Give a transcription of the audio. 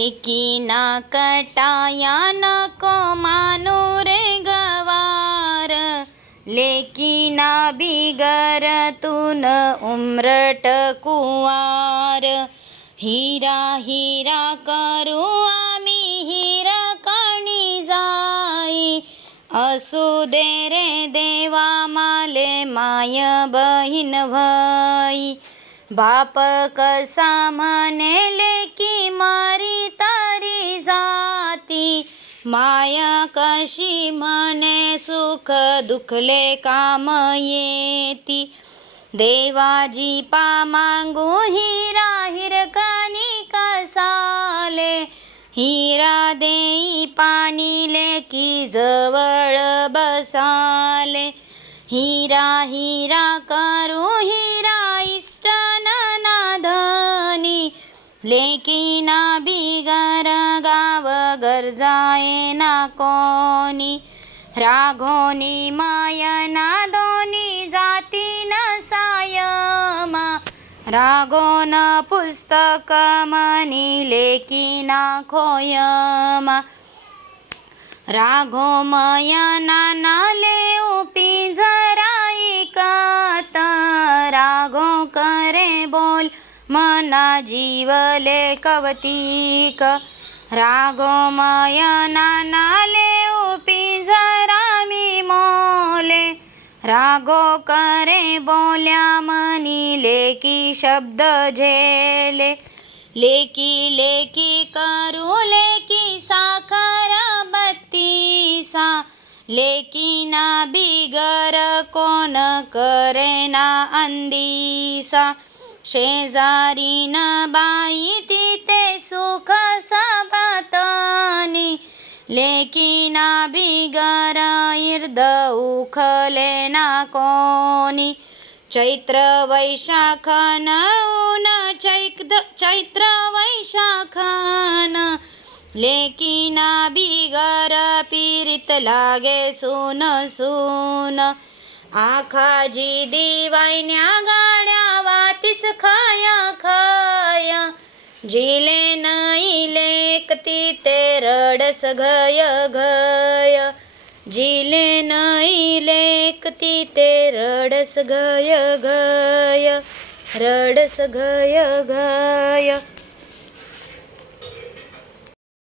एकीना कटाया नको मानू रे गवार, लेकीना बिगर तून उमरट कुवार. हिरा हिरा करू आम्ही हिरकणी जाई, असू दे रे देवा माले माय बहीण भई. बाप कसा म्हणे लेकी मरी तरी जाती, माया कशी म्हणे सुख दुखले काम येती. देवाजी पा मागू हिरा हिरकणी कसाले, हिरा देई पाणी लेकी जवळ बसाले. हिरा हिरा करू हिरा इष्ट नाधनी, लेकीना बिगर गाव गरजाये ना कोणी. राघोनी मायना दोनी जातीन सायमा, राघोन पुस्तक मनी लेकीना खोयमा. राघो मयना नाले पिंजरा ऐकत, राघो करे बोल मना जीवले कवतिक. राघो मयना नाले पिंजरा मी मोले, राघो करे बोल्या मनी लेकी शब्द झेले. लेकी लेकी करू लेकी साखर बत्तीसा, लेकीना बिगर कोण करे ना अंदिसा. शेजारीन बाई तिथे सुख सबतनी, लेकीना बिगर इर्द उखले ना कोणी. चैत्र वैशाखन ऊन चैत्र वैशाखन, लेकीना बिगर पीरित लागे सून सून. आखाजी दिवायन्या गाड्या वातीस खाया खाया, जिले नाही लेकती ते रडस घय घय. जिले नाही लेकती ते रडस घय घय, रडस घय घय.